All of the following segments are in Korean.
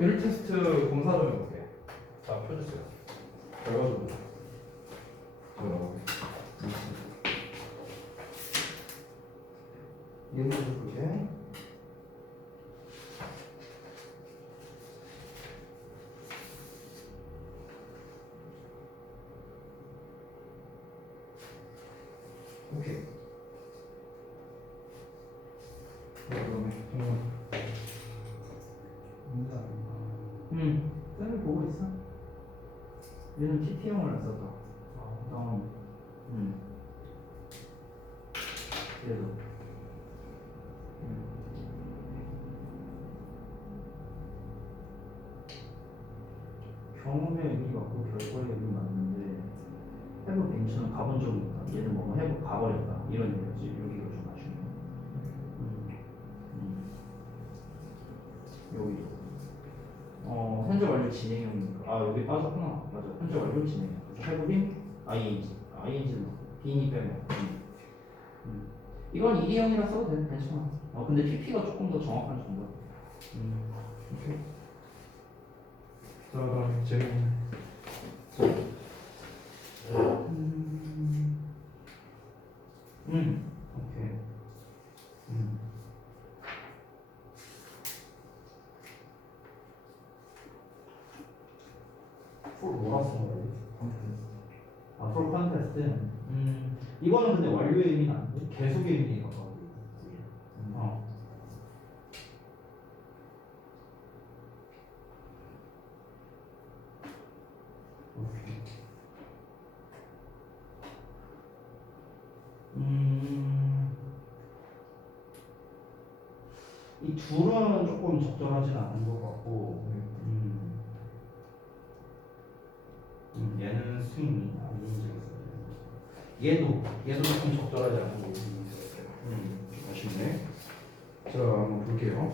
유닛 테스트 검사 좀 해볼게. 자, 펴주세요. 결과 좀. 이해해 볼게. 오케이. 쌤을 보고 있어. 얘는 TT형을 안 썼다. 얘도. 경험의 의미가 없고 결과의 의미가 맞는데 해부 벤처는 가본 적이 있다. 얘는 뭐 해부 가버렸다. 이런 얘기지. 여기가 좀 아쉽네. 여기. 현재 완료 진행형이니까. 아, 여기 빠졌구나. 맞아. 현재 완료 진행형. 해부빈 ing는 빈이 빼면. 이건 이기형이라 써도 돼. 괜찮아. 근데 PP가 조금 더 정확한 정도. 오케이. 자, 그럼 질문. 오케이. 풀 뭐라 쓴 거야? 풀 컨테스트. 이거는 근데 완료의 의미는 아닌데 계속의 의미가 가까워. 이 둘은 조금 적절하진 않은 것 같고, 얘는 스윙이 얘도 조금 적절하지 않은 거 아쉽네. 자, 한번 볼게요.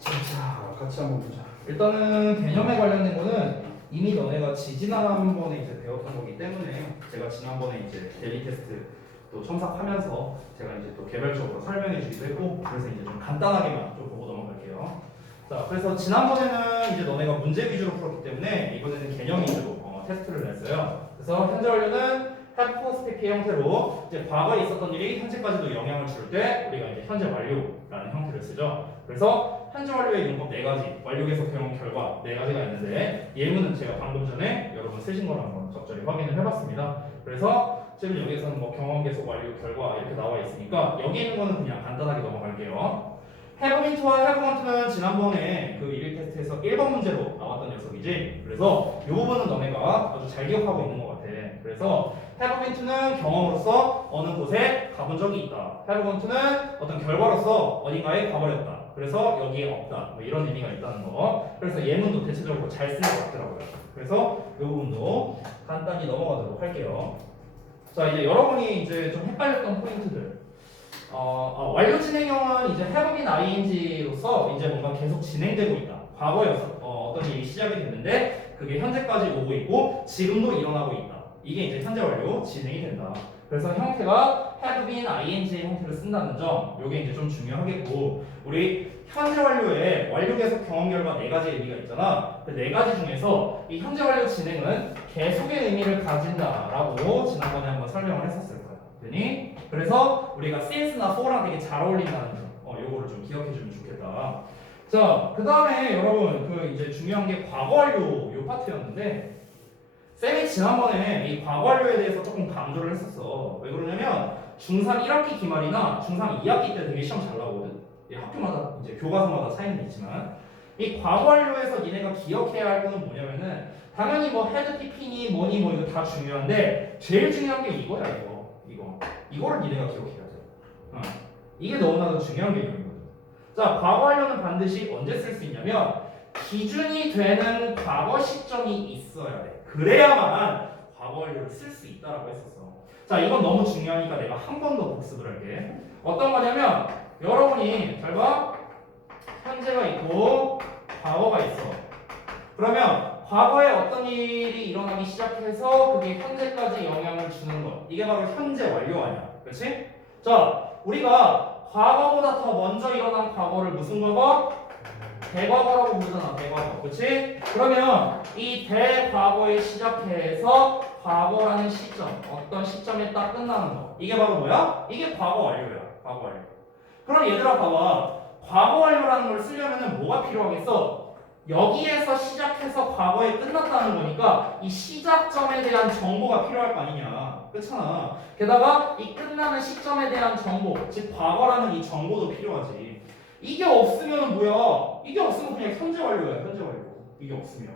자, 같이 한번 보자. 일단은 개념에 관련된 거는 이미 너네가 지난번에 이제 배웠던 거기 때문에 제가 지난번에 이제 데일리 테스트 또 첨삭하면서 제가 이제 또 개별적으로 설명해 주기도 했고, 그래서 이제 좀 간단하게만 좀 보고 넘어갈게요. 자, 그래서 지난번에는 이제 너네가 문제 위주로 풀었기 때문에 이번에는 개념 위주로 테스트를 냈어요. 그래서 현재 완료는 have post PP 형태로 이제 과거에 있었던 일이 현재까지도 영향을 줄 때 우리가 이제 현재 완료라는 형태를 쓰죠. 그래서 현재 완료의 용법 4가지, 완료 계속 경험 결과 4가지가 있는데 예문은 제가 방금 전에 여러분 쓰신 거랑 한번 적절히 확인을 해봤습니다. 그래서 지금 여기에서는 뭐 경험 계속 완료 결과 이렇게 나와 있으니까 여기 있는 거는 그냥 간단하게 넘어갈게요. have been to와 have gone to는 지난번에 그 1일 테스트에서 1번 문제로 나왔던 녀석이지. 그래서 이 부분은 너네가 아주 잘 기억하고 있는 것 같아. 그래서 have been to는 경험으로서 어느 곳에 가본 적이 있다. have gone to는 어떤 결과로서 어딘가에 가버렸다. 그래서 여기에 없다. 뭐 이런 의미가 있다는 거. 그래서 예문도 대체적으로 잘 쓰는 것 같더라고요. 그래서 이 부분도 간단히 넘어가도록 할게요. 자, 이제 여러분이 이제 좀 헷갈렸던 포인트들. 완료 진행형은 이제 have been ing로서 이제 뭔가 계속 진행되고 있다. 과거였어. 어떤 일이 시작이 됐는데 그게 현재까지 오고 있고 지금도 일어나고 있다. 이게 이제 현재 완료 진행이 된다. 그래서 형태가 have been ing 형태를 쓴다는 점, 요게 이제 좀 중요하겠고, 우리 현재 완료에 완료 계속 경험 결과 4가지 의미가 있잖아. 그 4가지 중에서 이 현재 완료 진행은 계속의 의미를 가진다라고 지난번에 한번 설명을 했었을 거야. 그니 그래서 우리가 since나 for랑 되게 잘 어울린다는 점, 요거를 좀 기억해주면 좋겠다. 자, 그 다음에 여러분 그 이제 중요한 게 과거 완료 요 파트였는데. 쌤이 지난번에 이 과거 완료에 대해서 조금 강조를 했었어. 왜 그러냐면 중3 1학기 기말이나 중3 2학기 때 되게 시험 잘 나오거든. 학교마다 이제 교과서마다 차이는 있지만 이 과거 완료에서 니네가 기억해야 할 거는 뭐냐면은 당연히 뭐 헤드 PP니 뭐니 뭐 이거 다 중요한데 제일 중요한 게 이거야. 이거를 니네가 기억해야 돼. 이게 너무나도 중요한 개념이거든. 자, 과거 완료는 반드시 언제 쓸 수 있냐면 기준이 되는 과거 시점이 있어야 돼. 그래야만 과거 완료를 쓸 수 있다라고 했었어. 자, 이건 너무 중요하니까 내가 한 번 더 복습을 할게. 어떤 거냐면 여러분이 잘 봐. 현재가 있고 과거가 있어. 그러면 과거에 어떤 일이 일어나기 시작해서 그게 현재까지 영향을 주는 것. 이게 바로 현재 완료 아니야. 그렇지? 자, 우리가 과거보다 더 먼저 일어난 과거를 무슨 과거? 대과거라고 부르잖아. 대과거. 그치? 그러면 이 대과거에 시작해서 과거라는 시점, 어떤 시점에 딱 끝나는 거. 이게 바로 뭐야? 이게 과거 완료야. 과거 완료. 그럼 얘들아 봐봐. 과거 완료라는 걸 쓰려면 뭐가 필요하겠어? 여기에서 시작해서 과거에 끝났다는 거니까 이 시작점에 대한 정보가 필요할 거 아니냐. 그렇잖아. 게다가 이 끝나는 시점에 대한 정보, 즉 과거라는 이 정보도 필요하지. 이게 없으면 뭐야? 이게 없으면 그냥 현재 완료야. 현재 완료. 이게 없으면.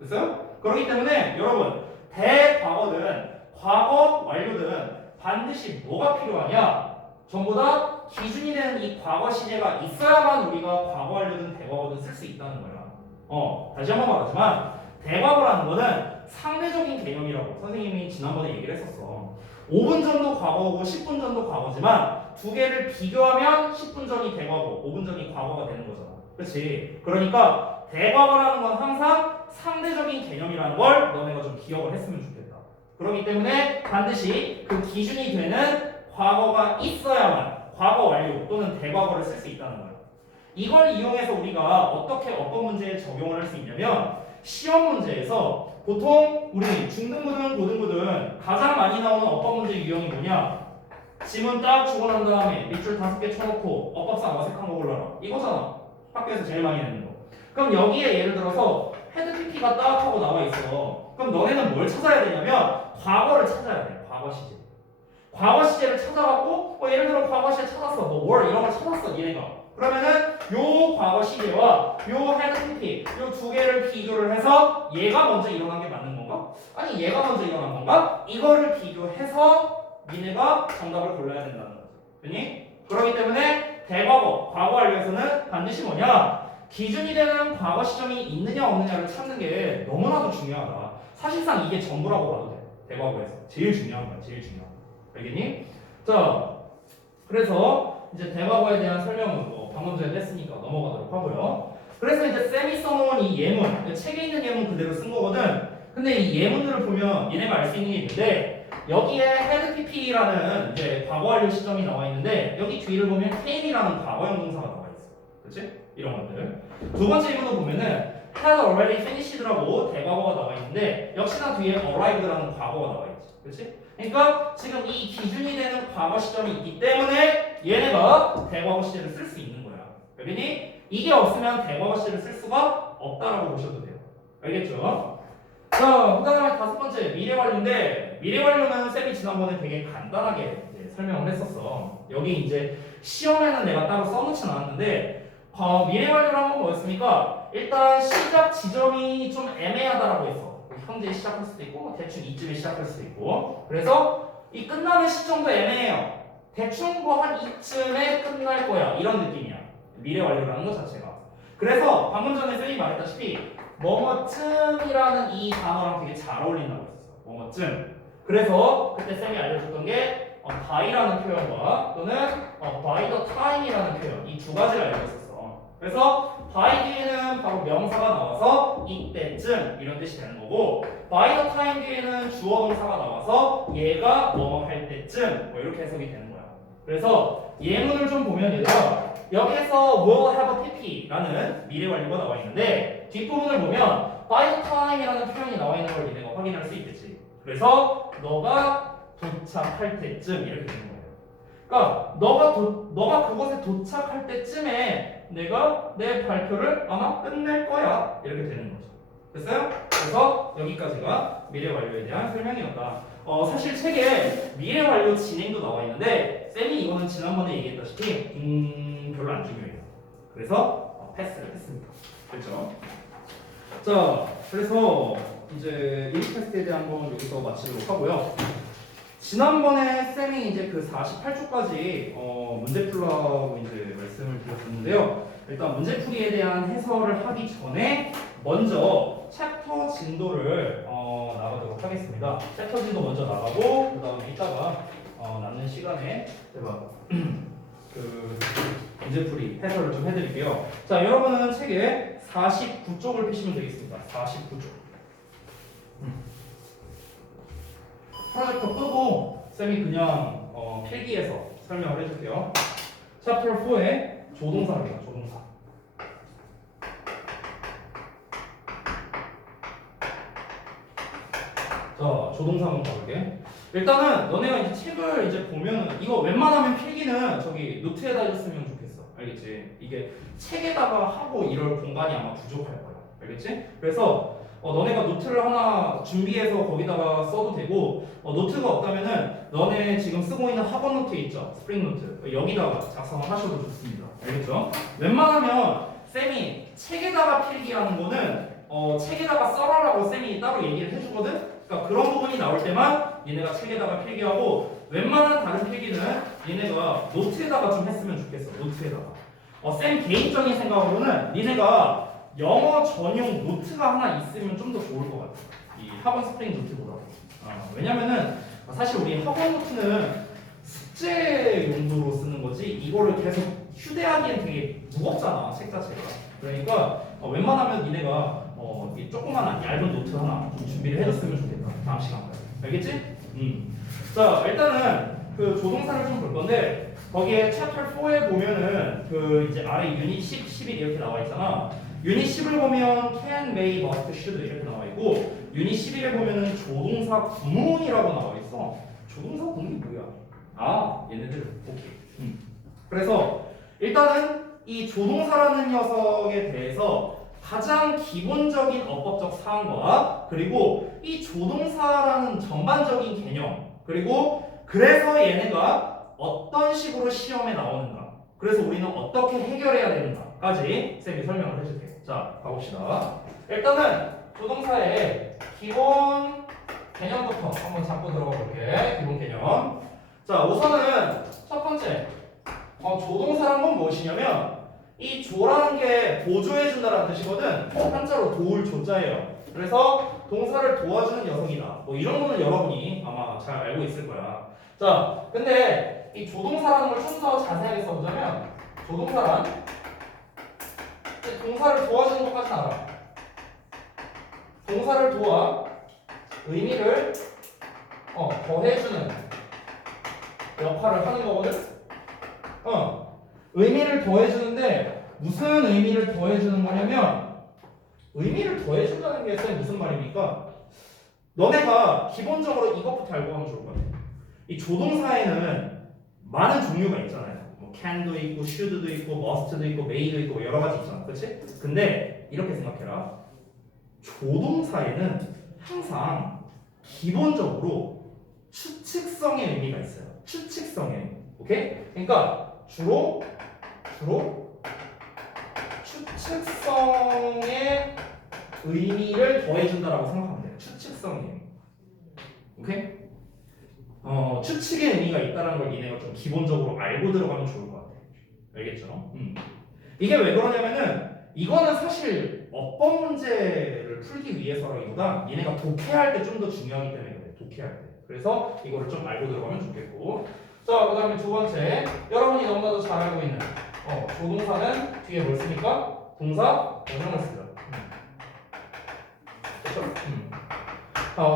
됐어요? 그렇기 때문에 여러분 대과거든 과거 완료든 반드시 뭐가 필요하냐? 전부 다 기준이 되는 이 과거 시제가 있어야만 우리가 과거 완료든 대과거든 쓸 수 있다는 거야. 다시 한번 말하지만 대과거라는 거는 상대적인 개념이라고 선생님이 지난번에 얘기를 했었어. 5분 전도 과거고 10분 전도 과거지만 두 개를 비교하면 10분 전이 대과거, 5분 전이 과거가 되는 거잖아. 그렇지? 그러니까 대과거라는 건 항상 상대적인 개념이라는 걸 너네가 좀 기억을 했으면 좋겠다. 그렇기 때문에 반드시 그 기준이 되는 과거가 있어야만 과거 완료 또는 대과거를 쓸 수 있다는 거야. 이걸 이용해서 우리가 어떻게 어떤 문제에 적용을 할 수 있냐면 시험 문제에서 보통 우리 중등부든 고등부든 가장 많이 나오는 어법 문제 유형이 뭐냐? 지문 딱 주고 난 다음에 밑줄 5개 쳐놓고 어법상 어색한 거 골라라. 이거잖아. 학교에서 제일 많이 내는 거. 그럼 여기에 예를 들어서 헤드 PP가 딱 하고 나와 있어. 그럼 너네는 뭘 찾아야 되냐면 과거를 찾아야 돼. 과거 시제. 과거 시제를 찾아갖고 예를 들어 과거 시제 찾았어. 뭐 월 이런 거 찾았어. 니네가. 그러면은 요 과거 시제와 요 헤드 PP 요 두 개를 비교를 해서 얘가 먼저 일어난 게 맞는 건가? 아니 얘가 먼저 일어난 건가? 이거를 비교해서 니네가 정답을 골라야 된다는 거죠. 그니? 그렇기 때문에 대과거, 과거 완료에서는 반드시 뭐냐? 기준이 되는 과거 시점이 있느냐 없느냐를 찾는 게 너무나도 중요하다. 사실상 이게 전부라고 봐도 돼. 대과거에서 제일 중요한 거야. 제일 중요한 거. 알겠니? 자, 그래서 이제 대과거에 대한 설명은 뭐 방금 전에 했으니까 넘어가도록 하고요. 그래서 이제 쌤이 써놓은 이 예문, 책에 있는 예문 그대로 쓴 거거든. 근데 이 예문들을 보면 얘네가 알 수 있는 게 있는데 여기에 head pp라는 이제 과거 완료 시점이 나와 있는데 여기 뒤를 보면 came이라는 과거형 동사가 나와 있어. 그렇지? 이런 것들. 두 번째 예문도 보면은 had already finished라고 대과거가 나와 있는데 역시나 뒤에 arrived라는 과거가 나와 있지. 그렇지? 그러니까 지금 이 기준이 되는 과거 시점이 있기 때문에 얘네가 대과거 시제를 쓸 수 있는 거야. 알겠니? 이게 없으면 대과거 시제를 쓸 수가 없다라고 보셔도 돼요. 알겠죠? 자, 그 다음에 다섯 번째 미래 완료인데 미래 완료는 쌤이 지난번에 되게 간단하게 설명을 했었어. 여기 이제 시험에는 내가 따로 써놓진 않았는데 미래 완료라는 건 뭐였습니까? 일단 시작 지점이 좀 애매하다라고 했어. 현재 시작할 수도 있고 대충 이쯤에 시작할 수도 있고 그래서 이 끝나는 시점도 애매해요. 대충 뭐 한 이쯤에 끝날 거야 이런 느낌이야. 미래 완료라는 것 자체가. 그래서 방금 전에 쌤이 말했다시피 뭐뭐쯤이라는 이 단어랑 되게 잘 어울린다고 했었어. 뭐뭐쯤. 그래서 그때 쌤이 알려줬던 게 by라는 표현과 또는 by the time이라는 표현 이 두 가지를 알려줬었어. 그래서 by 뒤에는 바로 명사가 나와서 이때쯤 이런 뜻이 되는 거고 by the time 뒤에는 주어 동사가 나와서 얘가 뭐 할 때쯤 뭐 이렇게 해석이 되는 거야. 그래서 예문을 좀 보면 얘들아 여기에서 will have a pp라는 미래 완료가 나와 있는데 뒷부분을 보면 by the time이라는 표현이 나와 있는 걸 얘네가 확인할 수 있겠지. 그래서 너가 도착할 때쯤 이렇게 되는 거예요. 그러니까 너가 그곳에 도착할 때쯤에 내가 내 발표를 아마 끝낼 거야 이렇게 되는 거죠. 됐어요? 그래서 여기까지가 미래 완료에 대한 설명이었다. 사실 책에 미래 완료 진행도 나와 있는데 쌤이 이거는 지난번에 얘기했다시피 별로 안 중요해요. 그래서 패스를 했습니다. 그렇죠? 자, 그래서 이제 유닛 테스트에 대한 건 여기서 마치도록 하고요. 지난번에 쌤이 이제 그 48초까지 문제 풀라고 이제 말씀을 드렸었는데요. 일단 문제풀이에 대한 해설을 하기 전에 먼저 챕터 진도를 나가도록 하겠습니다. 챕터 진도 먼저 나가고 그 다음에 이따가 남는 시간에 제가 그 문제풀이 해설을 좀 해드릴게요. 자, 여러분은 책에 49쪽을 펴시면 되겠습니다. 49쪽. 프로젝터 끄고 쌤이 그냥 필기해서 설명을 해줄게요. 챕터 4의 조동사입니다. 조동사. 자, 조동사 한번 가볼게. 일단은 너네가 이제 책을 이제 보면 이거 웬만하면 필기는 저기 노트에다 해줬으면 좋겠어. 알겠지? 이게 책에다가 하고 이럴 공간이 아마 부족할 거야. 알겠지? 그래서 너네가 노트를 하나 준비해서 거기다가 써도 되고 노트가 없다면은 너네 지금 쓰고 있는 학원 노트 있죠? 스프링 노트 여기다가 작성을 하셔도 좋습니다. 알겠죠? 웬만하면 쌤이 책에다가 필기하는 거는 책에다가 써라라고 쌤이 따로 얘기를 해주거든? 그러니까 그런 부분이 나올 때만 얘네가 책에다가 필기하고 웬만한 다른 필기는 얘네가 노트에다가 좀 했으면 좋겠어. 노트에다가. 쌤 개인적인 생각으로는 니네가 영어 전용 노트가 하나 있으면 좀 더 좋을 것 같아. 이 학원 스프링 노트보다. 왜냐면은 사실 우리 학원 노트는 숙제 용도로 쓰는 거지 이거를 계속 휴대하기엔 되게 무겁잖아. 책 자체가. 그러니까 웬만하면 니네가 이 조그만 얇은 노트 하나 좀 준비를 해줬으면 좋겠다. 다음 시간까지. 알겠지? 자, 일단은 그 조동사를 좀 볼 건데 거기에 챕터 4에 보면은 그 이제 아래 유닛 10, 11 이렇게 나와 있잖아. 유닛 10을 보면 can, may, must, should 이렇게 나와 있고 유닛 11에 보면은 조동사 구문이라고 나와 있어. 조동사 구문이 뭐야? 아, 얘네들 오케이. 그래서 일단은 이 조동사라는 녀석에 대해서 가장 기본적인 어법적 사항과 그리고 이 조동사라는 전반적인 개념 그리고 그래서 얘네가 어떤 식으로 시험에 나오는가 그래서 우리는 어떻게 해결해야 되는가까지 쌤이 설명을 해줄게요. 자, 가봅시다. 일단은 조동사의 기본 개념부터 한번 잡고 들어가 볼게. 기본 개념. 자, 우선은 첫 번째 조동사란 건 무엇이냐면 이 조라는 게 보조해준다라는 뜻이거든. 한자로 도울 조자예요. 그래서 동사를 도와주는 녀석이다. 뭐 이런 거는 여러분이 아마 잘 알고 있을 거야. 자, 근데 이 조동사라는 걸 좀 더 자세하게 써보자면 조동사란 동사를 도와주는 것까지는 알아. 동사를 도와 의미를 더해주는 역할을 하는 거거든. 의미를 더해주는데 무슨 의미를 더해주는 거냐면 의미를 더해준다는 게 무슨 말입니까? 너네가 기본적으로 이것부터 알고 가면 좋을 것 같아. 이 조동사에는 많은 종류가 있잖아요. 뭐 can도 있고, should도 있고, must도 있고, may도 있고 여러 가지 있잖아, 그렇지? 근데 이렇게 생각해라. 조동사에는 항상 기본적으로 추측성의 의미가 있어요. 추측성의 의미, 오케이? 그러니까 주로 추측성의 의미를 더해준다라고 생각하면 돼요. 추측성의 의미. 오케이? 추측의 의미가 있다는 걸 니네가 좀 기본적으로 알고 들어가면 좋을 것 같아. 알겠죠? 이게 왜 그러냐면은 이거는 사실 어법 문제를 풀기 위해서라기보다 얘네가 독해할 때 좀 더 중요하기 때문에 그래. 독해할 때. 그래서 이거를 좀 알고 들어가면 좋겠고. 자, 그 다음에 두 번째. 여러분이 너무나도 잘 알고 있는 조동사는 뒤에 뭘 씁니까? 동사 원형을 쓰죠. 됐죠?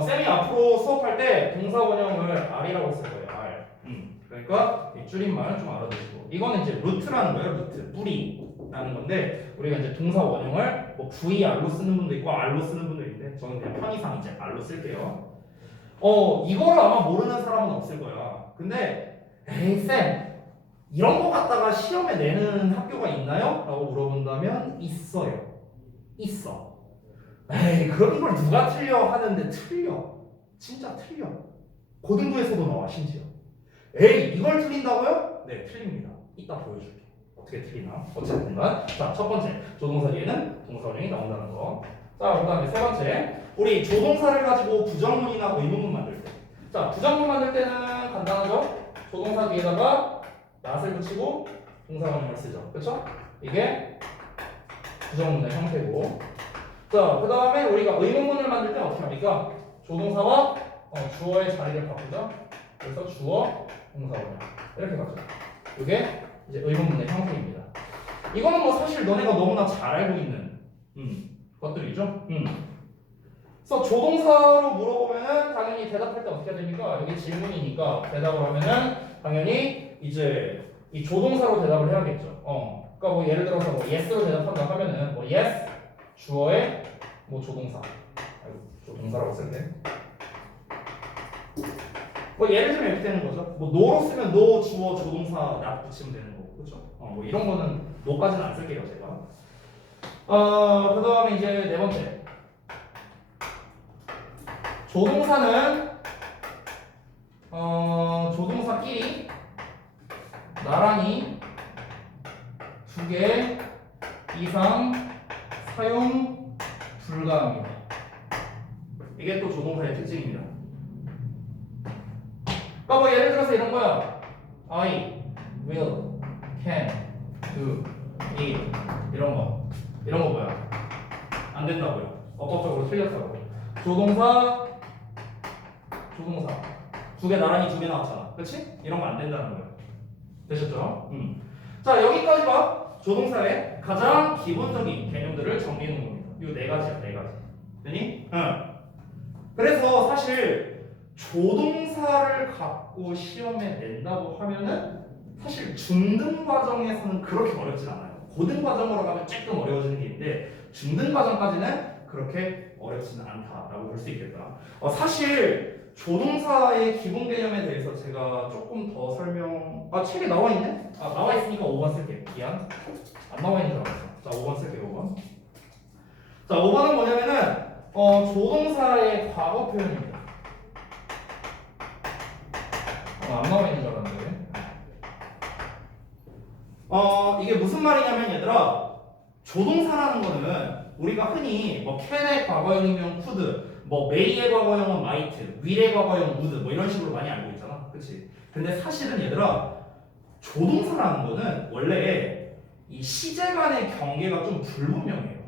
쌤이 앞으로 수업할 때 동사 원형을 R이라고 쓸 거예요. R. 그러니까 이 줄임말 좀 알아두시고. 이거는 이제 루트라는 거예요. 루트. 뿌리라는 건데 우리가 이제 동사 원형을 뭐 VR로 쓰는 분도 있고 R로 쓰는 분도 있는데 저는 그냥 편의상 이제 R로 쓸게요. 이거를 아마 모르는 사람은 없을 거야. 근데 에이 쌤 이런 거 갖다가 시험에 내는 학교가 있나요? 라고 물어본다면 있어요. 있어. 에이 그럼 이걸 누가 틀려 하는데 틀려. 진짜 틀려. 고등부에서도 나와 심지어. 에이 이걸 틀린다고요? 네 틀립니다. 이따 보여줄게. 어떻게 틀리나? 어쨌든 자, 첫 번째 조동사 뒤에는 동사 원형이 나온다는 거. 자, 그 다음에 세 번째 우리 조동사를 가지고 부정문이나 의문문 만들 때. 자, 부정문 만들 때는 간단하죠? 조동사 뒤에다가 낫을 붙이고 동사 원형을 쓰죠. 그렇죠? 이게 부정문의 형태고. 자, 그 다음에 우리가 의문문을 만들 때 어떻게 합니까? 조동사와 주어의 자리를 바꾸죠. 그래서 주어, 동사 원형 이렇게 가죠. 이게 이제 의문문의 형태입니다. 이거는 뭐 사실 너네가 너무나 잘 알고 있는 것들이죠. 그래서 조동사로 물어보면은 당연히 대답할 때 어떻게 해야 됩니까? 여기 질문이니까 대답을 하면은 당연히 이제 이 조동사로 대답을 해야겠죠. 그러니까 뭐 예를 들어서 뭐 yes로 대답한다 하면은 뭐 yes 주어에 뭐 조동사. 아이고, 조동사라고 쓸게. 뭐 예를 들면 이렇게 되는 거죠. 뭐 no로 쓰면 no 주어 조동사 not 붙이면 되는 거고, 그렇죠? 뭐 이런 거는 no까지는 안 쓸게요, 제가. 그다음에 이제 네 번째. 조동사는 조동사끼리 나란히 두 개 이상 사용 불가합니다. 이게 또 조동사의 특징입니다. 그러니까 뭐 예를 들어서 이런 거야. I will, can, do, it 이런 거 뭐야? 안 된다고요. 어법적으로 틀렸다고. 조동사 두 개 나란히 두 개 나왔잖아. 그렇지? 이런 거 안 된다는 거예요. 되셨죠? 자, 여기까지가 조동사의 가장 기본적인 개념들을 정리해 놓은 겁니다. 이 네 가지야, 네 가지. 되니? 그래서 사실 조동사를 갖고 시험에 낸다고 하면은 사실 중등 과정에서는 그렇게 어렵진 않아요. 고등 과정으로 가면 조금 어려워지는 게 있는데 중등 과정까지는 그렇게 어렵지는 않다라고 볼 수 있겠다. 사실 조동사의 기본 개념에 대해서 제가 조금 더 책에 나와 있네? 나와 있으니까 5번 쓸게. 미안. 안 나와 있는 줄 알았어. 자, 5번 쓸게. 5번. 자, 5번은 뭐냐면은 조동사의 과거 표현입니다. 안 나와 있는 줄 알았는데. 이게 무슨 말이냐면 얘들아, 조동사라는 거는 우리가 흔히 뭐 can의 과거형이면 could, 뭐 may의 과거형은 might, will의 과거형 would 뭐 이런 식으로 많이 알고 있잖아. 그치? 근데 사실은 얘들아, 조동사라는 거는 원래 이 시제 간의 경계가 좀 불분명해요.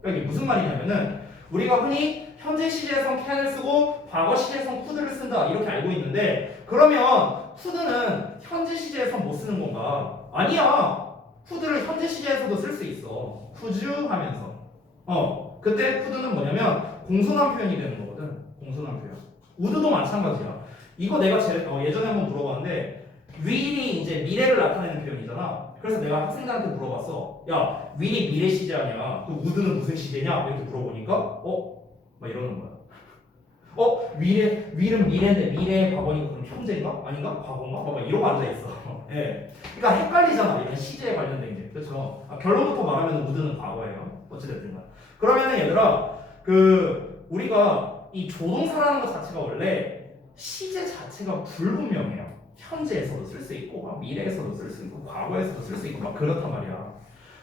그러니까 이게 무슨 말이냐면은 우리가 흔히 현재 시제에선 can을 쓰고 과거 시제에선 could를 쓴다 이렇게 알고 있는데, 그러면 could는 현재 시제에선 못 쓰는 건가? 아니야. could를 현재 시제에서도 쓸 수 있어. could you 하면서. 그때 could는 뭐냐면 공손한 표현이 되는 거거든. 공손한 표현. would도 마찬가지야. 이거 내가 예전에 한번 물어봤는데, will이 이제 미래를 나타내는 표현이잖아. 그래서 내가 학생들한테 물어봤어. 야, will이 미래 시제 아니야. 그 would는 무슨 시제냐? 이렇게 물어보니까 막 이러는 거야. will은 미래인데 미래의 과거니까 그럼 현재인가? 아닌가? 과거인가? 막 이러고 앉아있어. 예. 그러니까 헷갈리잖아. 이런 시제에 관련된 게. 그렇죠? 결론부터 말하면 would는 과거예요. 어찌됐든 간. 그러면은 얘들아, 우리가 이 조동사라는 것 자체가 원래 시제 자체가 불분명해요. 현재에서도 쓸 수 있고, 미래에서도 쓸 수 있고, 과거에서도 쓸 수 있고, 막 그렇단 말이야.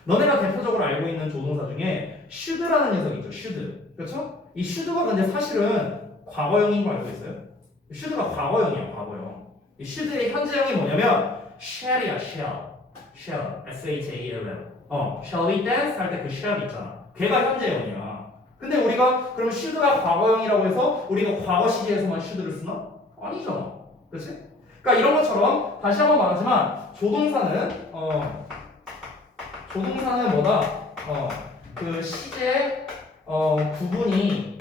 너네가 대표적으로 알고 있는 조동사 중에 should라는 녀석이 있죠. should. 그렇죠? 이 should가 근데 사실은 과거형인 거 알고 있어요? should가 과거형이야, 과거형. 이 should의 현재형이 뭐냐면 shall이야, shall. S-H-A-L-L. shall we dance? 할 때 그 shall 있잖아. 걔가 현재형이야. 근데 우리가 그럼 should가 과거형이라고 해서 우리가 과거 시제에서만 should를 쓰나? 아니잖아. 그렇지? 그러니까 이런 것처럼 다시 한번 말하지만 조동사는 뭐다? 그 시제 구분이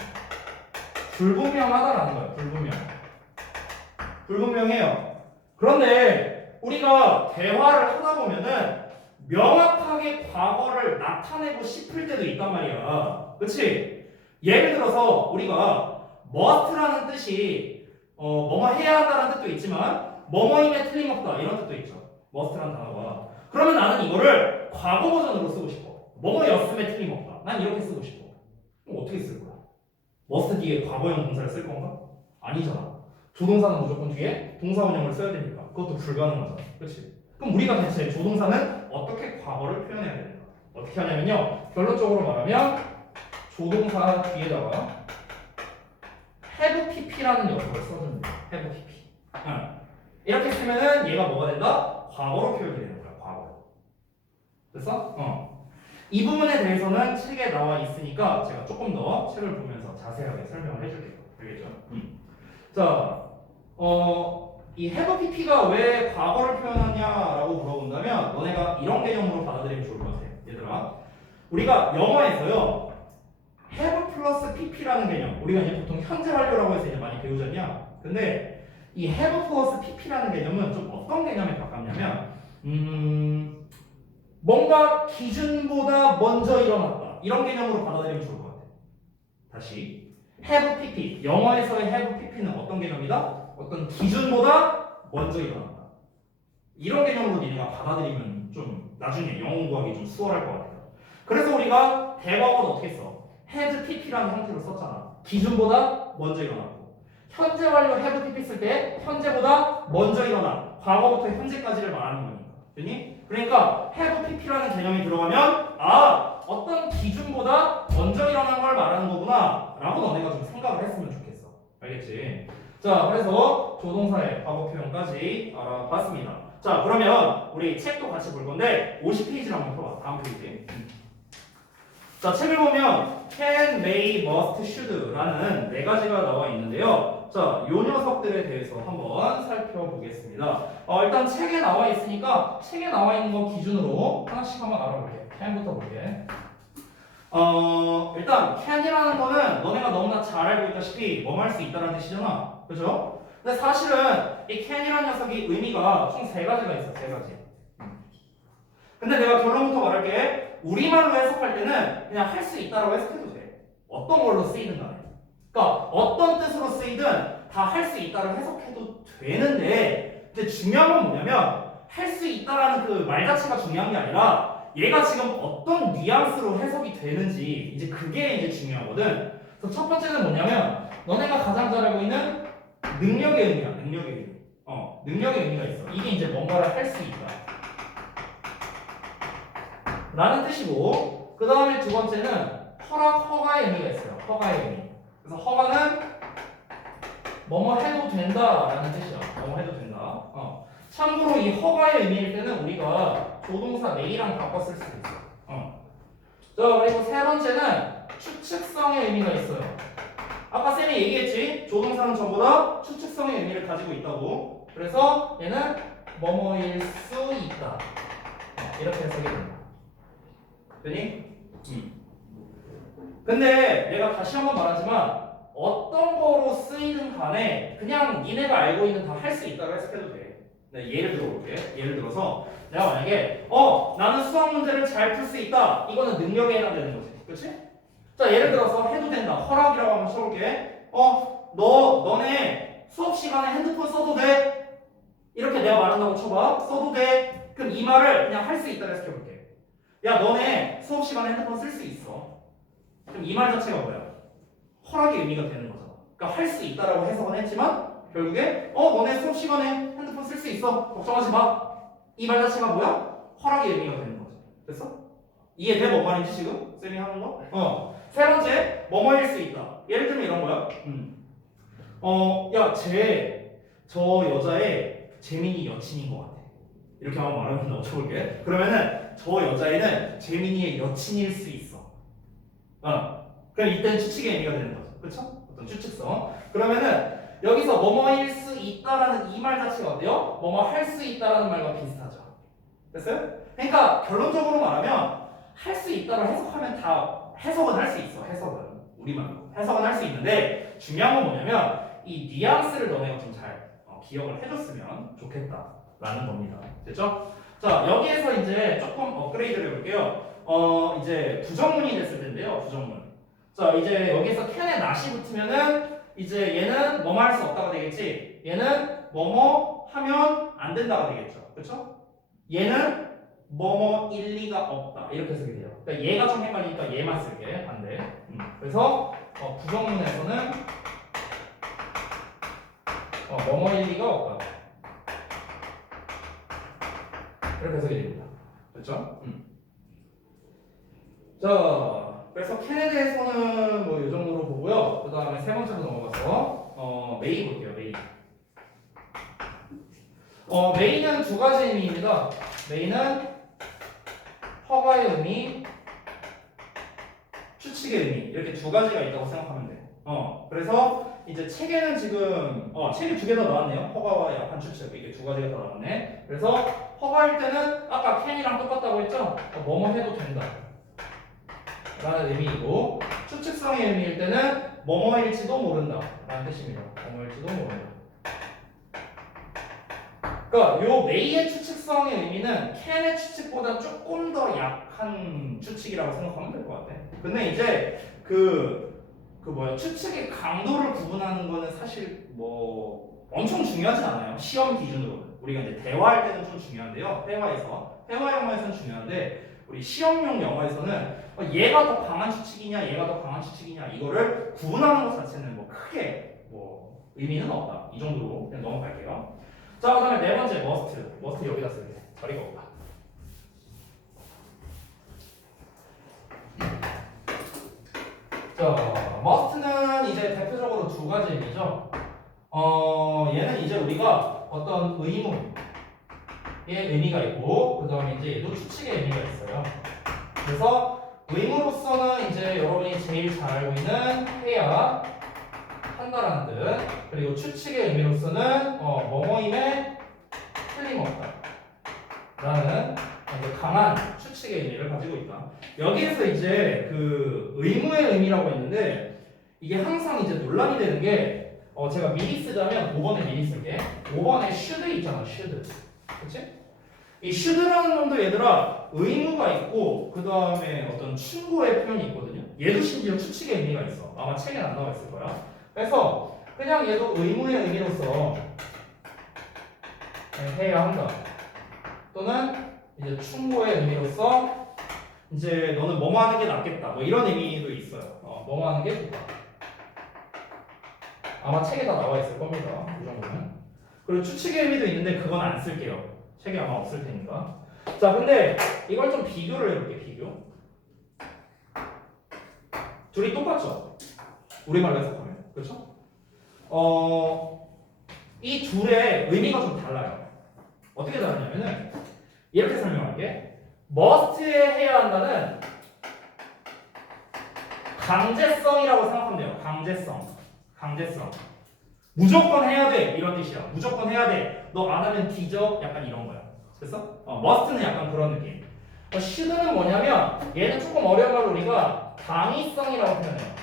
불분명하다라는 거예요. 불분명해요. 그런데 우리가 대화를 하다 보면은 명확하게 과거를 나타내고 싶을 때도 있단 말이야. 그치? 예를 들어서 우리가 must라는 뜻이 뭐뭐 해야 한다는 뜻도 있지만 뭐뭐임에 틀림없다 이런 뜻도 있죠. must라는 단어가. 그러면 나는 이거를 과거 버전으로 쓰고 싶어. 뭐뭐였음에 틀림없다. 난 이렇게 쓰고 싶어. 그럼 어떻게 쓸 거야? must 뒤에 과거형 동사를 쓸 건가? 아니잖아. 조동사는 무조건 뒤에 동사원형을 써야 되니까. 그것도 불가능하잖아. 그렇지? 그럼 우리가 대체 조동사는 어떻게 과거를 표현해야 되는가? 어떻게 하냐면요. 결론적으로 말하면 조동사 뒤에다가 have pp라는 녀석을 써주는 거야. have pp. 이렇게 쓰면은 얘가 뭐가 된다? 과거로 표현이 되는 거야. 과거. 됐어? 이 부분에 대해서는 책에 나와 있으니까 제가 조금 더 책을 보면서 자세하게 설명을 해줄게요. 알겠죠? 자, 이 have pp가 왜 과거를 표현하냐라고 물어본다면 너네가 이런 개념으로 받아들이면 좋을 것 같아. 얘들아, 우리가 영어에서요 have 플러스 pp라는 개념, 우리가 이제 보통 현재 완료라고 해서 이제 많이 배우잖냐. 근데 이 have 플러스 pp라는 개념은 좀 어떤 개념에 가깝냐면 뭔가 기준보다 먼저 일어났다. 이런 개념으로 받아들이면 좋을 것 같아. 다시. have pp. 영어에서의 have pp는 어떤 개념이다? 어떤 기준보다 먼저 일어났다. 이런 개념으로 니네가 받아들이면 좀 나중에 영어 공부하기 좀 수월할 것 같아요. 그래서 우리가 대과거는 어떻게 써? had pp라는 형태로 썼잖아. 기준보다 먼저 일어났고. 현재 완료 have pp 쓸 때 현재보다 먼저 일어나. 과거부터 현재까지를 말하는 거니까. 됐니? 그러니까 have pp라는 개념이 들어가면 어떤 기준보다 먼저 일어난 걸 말하는 거구나 라고 너네가 좀 생각을 했으면 좋겠어. 알겠지? 자, 그래서 조동사의 과거 표현까지 알아봤습니다. 자, 그러면 우리 책도 같이 볼 건데 50페이지를 한번 펴봐. 다음 페이지. 자, 책을 보면 can, may, must, should 라는 네 가지가 나와 있는데요. 자, 요 녀석들에 대해서 한번 살펴보겠습니다. 일단 책에 나와 있으니까 책에 나와 있는 거 기준으로 하나씩 한번 알아볼게. can부터 볼게. 일단 can이라는 거는 너네가 너무나 잘 알고 있다시피 뭐뭐 할 수 있다는 뜻이잖아. 그죠? 근데 사실은 이 can이라는 녀석이 의미가 총 세 가지가 있어. 세 가지. 근데 내가 결론부터 말할게. 우리말로 해석할 때는 그냥 할 수 있다라고 해석해도 돼. 어떤 걸로 쓰이든 간에. 그러니까 어떤 뜻으로 쓰이든 다 할 수 있다라고 해석해도 되는데, 근데 중요한 건 뭐냐면 할 수 있다라는 그 말 자체가 중요한 게 아니라 얘가 지금 어떤 뉘앙스로 해석이 되는지 이제 그게 이제 중요하거든. 그래서 첫 번째는 뭐냐면 너네가 가장 잘 알고 있는 능력의 의미야. 능력의 의미. 능력의 의미가 있어. 이게 이제 뭔가를 할 수 있다 라는 뜻이고, 그 다음에 두 번째는 허가의 의미가 있어요. 허가의 의미. 그래서 허가는 뭐뭐 해도 된다 라는 뜻이야. 뭐뭐 해도 된다. 참고로 이 허가의 의미일 때는 우리가 조동사 may랑 바꿔 쓸 수도 있어. 자, 그리고 세 번째는 추측성의 의미가 있어요. 아까 쌤이 얘기했지? 조동사는 전부 다 추측성의 의미를 가지고 있다고. 그래서 얘는 뭐뭐일 수 있다. 이렇게 해석이 된다. 되니? 근데 내가 다시 한번 말하지만 어떤 거로 쓰이든 간에 그냥 니네가 알고 있는 다 할 수 있다고 해석해도 돼. 네, 예를 들어볼게. 예를 들어서 내가 만약에 나는 수학 문제를 잘 풀 수 있다. 이거는 능력에 해당되는 거지. 그렇지? 자, 예를 들어서 해도 된다. 허락이라고 한번 쳐볼게. 너네 수업 시간에 핸드폰 써도 돼? 이렇게 내가 말한다고 쳐봐. 써도 돼? 그럼 이 말을 그냥 할 수 있다고 해석해볼게. 야, 너네 수업 시간에 핸드폰 쓸 수 있어. 그럼 이 말 자체가 뭐야? 허락의 의미가 되는 거잖아. 그러니까 할 수 있다라고 해석은 했지만 결국에 너네 수업 시간에 핸드폰 쓸 수 있어. 걱정하지 마. 이 말 자체가 뭐야? 허락의 의미가 되는 거지. 됐어? 이해돼? 뭔 말인지 지금? 쌤이 하는 거? 세 번째, 뭐뭐일 수 있다. 예를 들면 이런 거야. 야, 저 여자의 재민이 여친인 것 같아. 이렇게 한번 말하면 어쩌볼게. 그러면은 저 여자애는 재민이의 여친일 수 있어. 그럼 이때는 추측의 의미가 되는 거죠. 그렇죠? 어떤 추측성. 그러면은 여기서 뭐뭐일 수 있다라는 이 말 자체가 어때요? 뭐뭐 할 수 있다라는 말과 비슷하죠. 됐어요? 그러니까 결론적으로 말하면 할 수 있다고 해석하면 다 해석은 할 수 있어. 해석은 우리말로 해석은 할 수 있는데 중요한 건 뭐냐면 이 뉘앙스를 너네가 좀 잘 기억을 해줬으면 좋겠다라는 겁니다. 됐죠? 자, 여기에서 이제 조금 업그레이드를 해볼게요. 이제 부정문이 됐을 텐데요. 부정문. 자, 이제 여기서 can에 not이 붙으면은 이제 얘는 뭐뭐 할 수 없다가 되겠지. 얘는 뭐뭐 하면 안 된다가 되겠죠. 그렇죠? 얘는 뭐뭐 일리가 없다. 이렇게 해석이 돼요. 그러니까 얘가 좀 헷갈리니까 얘만 쓸게. 반대. 그래서 부정문에서는 뭐뭐 일리가 없다. 이렇게 해석이 됩니다. 그렇죠? 자, 그래서 can에 대해서는 뭐 이 정도로 보고요. 그 다음에 세 번째로 넘어가서 may 볼게요. may. may는 두 가지 의미입니다. may는 허가의 의미, 추측의 의미 이렇게 두 가지가 있다고 생각하면 돼. 그래서 이제 책에는 지금 책이 두 개 다 나왔네요. 허가와 약한 추측 이게 두 가지가 다 나왔네. 그래서 허가일 때는 아까 can이랑 똑같다고 했죠. 뭐뭐 해도 된다 라는 의미이고, 추측성의 의미일 때는 뭐뭐일지도 모른다 라는 뜻입니다. 뭐뭐일지도 모른다. 그러니까 요 may의 추측성 특성의 의미는 캔의 추측보다 조금 더 약한 추측이라고 생각하면 될 것 같아. 근데 이제 추측의 강도를 구분하는 거는 사실 뭐 엄청 중요하지 않아요. 시험 기준으로는. 우리가 이제 대화할 때는 좀 중요한데요. 회화 영어에서는 중요한데 우리 시험용 영어에서는 얘가 더 강한 추측이냐, 얘가 더 강한 추측이냐 이거를 구분하는 것 자체는 뭐 크게 뭐 의미는 없다. 이 정도로 그냥 넘어갈게요. 자, 그다음에 네 번째 머스트 여기다 쓸게. 자리가 없다. 자, 머스트는 이제 대표적으로 두 가지 의미죠. 얘는 이제 우리가 어떤 의무의 의미가 있고, 그 다음에 이제 얘도 추측의 의미가 있어요. 그래서 의무로서는 이제 여러분이 제일 잘 알고 있는 해야 한다라는 뜻. 그리고 추측의 의미로서는 뭐뭐임에 틀림없다 라는 이제 강한 추측의 의미를 가지고 있다. 여기에서 이제 그 의무의 의미라고 했는데 이게 항상 이제 논란이 되는 게 제가 미리 쓰자면 5번에 미리 쓸게. 5번에 should 있잖아. should. 그치? 이 should라는 놈도 얘들아 의무가 있고 그 다음에 어떤 충고의 표현이 있거든요. 얘도 심지어 추측의 의미가 있어. 아마 책에 안 나와 있을 거야. 그래서 그냥 얘도 의무의 의미로서 해야 한다. 또는 이제 충고의 의미로서 이제 너는 뭐뭐 하는 게 낫겠다. 뭐 이런 의미도 있어요. 뭐뭐 하는 게 좋다. 아마 책에 다 나와 있을 겁니다. 이 정도는. 그리고 추측의 의미도 있는데 그건 안 쓸게요. 책에 아마 없을 테니까. 자, 근데 이걸 좀 비교를 해볼게. 비교. 둘이 똑같죠? 우리말로 해석하면. 그렇죠? 이 둘의 의미가 좀 달라요. 어떻게 다르냐면은 이렇게 설명할게. must에 해야 한다는 강제성이라고 생각하면 돼요. 강제성. 무조건 해야 돼 이런 뜻이야. 무조건 해야 돼. 너 안 하면 뒤져. 약간 이런 거야. 됐어? must는 약간 그런 느낌. should는 뭐냐면 얘는 조금 어려운 걸 우리가 당위성이라고 표현해요.